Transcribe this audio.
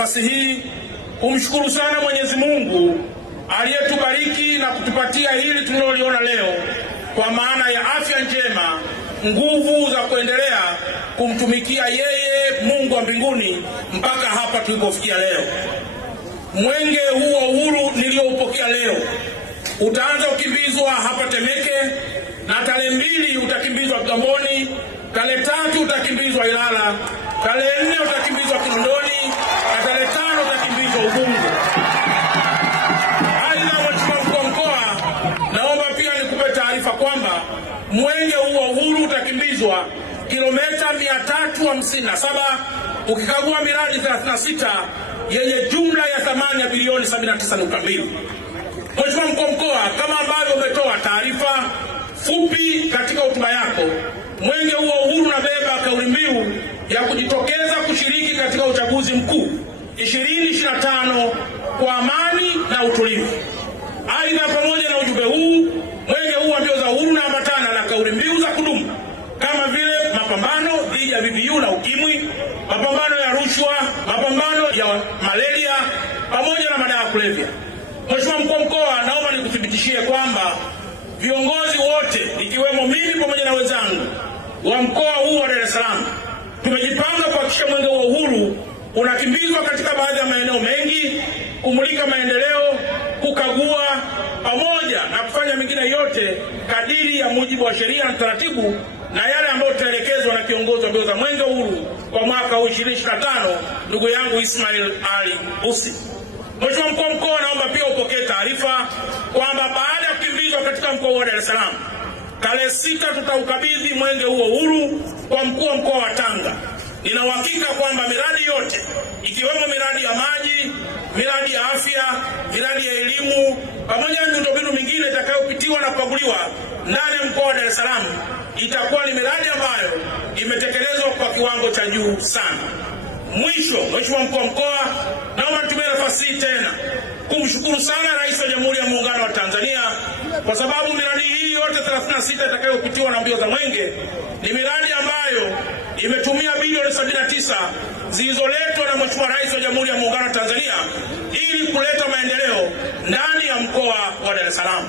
nafasi hii kumshukuru sana Mwenyezi Mungu aliyetubariki na kutupatia hili tunaloliona leo, kwa maana ya afya njema, nguvu za kuendelea kumtumikia yeye Mungu wa mbinguni mpaka hapa tulipofikia leo. Mwenge huu wa uhuru nilioupokea leo utaanza kukimbizwa hapa Temeke, na tarehe 2 utakimbizwa Kigamboni, tarehe 3 utakimbizwa Ilala, tarehe 4 utakimbizwa Kinondoni, na tarehe 5 utakimbizwa Ubungo. Aidha, Mheshimiwa Mkuu wa Mkoa, naomba pia nikupe taarifa kwamba mwenge huu wa uhuru utakimbizwa kilomita 357 ukikagua miradi 36 yenye jumla ya thamani ya bilioni 79.2. Mheshimiwa Mkuu wa Mkoa, kama ambavyo umetoa taarifa fupi katika hotuba yako, mwenge huu wa uhuru unabeba kauli mbiu ya kujitokeza kushiriki katika uchaguzi mkuu 2025 kwa amani na utulivu. Aidha, pamoja na ujumbe huu, mwenge huu wa mbio za uhuru unaambatana na kauli mbiu za kudumu kama vile mapambano dhidi ya VVU na ukimwi, mapambano ya rushwa, mapambano ya malaria pamoja na madawa ya kulevya. Mheshimiwa Mkuu wa Mkoa, naomba nikuthibitishie kwamba viongozi wote ikiwemo mimi pamoja na wenzangu wa mkoa huu wa Dar es Salaam tumejipanga kuhakikisha mwenge wa uhuru unakimbizwa katika baadhi ya maeneo mengi, kumulika maendeleo, kukagua pamoja na kufanya mengine yote kadiri ya mujibu wa sheria na taratibu na yale ambayo tutaelekezwa na kiongozi wa mbio za mwenge uhuru kwa mwaka 2025, ndugu yangu Ismail Ali Usi. Mheshimiwa Mkuu wa Mkoa, naomba pia upokee taarifa kwamba baada ya kukimbizwa katika mkoa wa Dar es Salaam, tarehe 6 tutaukabidhi mwenge huo uhuru kwa mkuu wa mkoa wa Tanga. Nina uhakika kwamba miradi yote ikiwemo miradi ya maji, miradi ya afya, miradi ya elimu pamoja na miundombinu mingine itakayopitiwa na kukaguliwa ndani ya mkoa wa Dar es Salaam itakuwa ni miradi ambayo imetekelezwa kwa kiwango cha juu sana. Mwisho, Mheshimiwa Mkuu wa Mkoa, naomba nitumie nafasi hii tena kumshukuru sana Rais wa Jamhuri ya Muungano wa Tanzania kwa sababu miradi hii yote 36 itakayopitiwa na mbio za mwenge ni miradi ambayo imetumia bilioni 79 zilizoletwa na Mheshimiwa Rais wa Jamhuri ya Muungano wa Tanzania ili kuleta maendeleo ndani ya mkoa wa Dar es Salaam.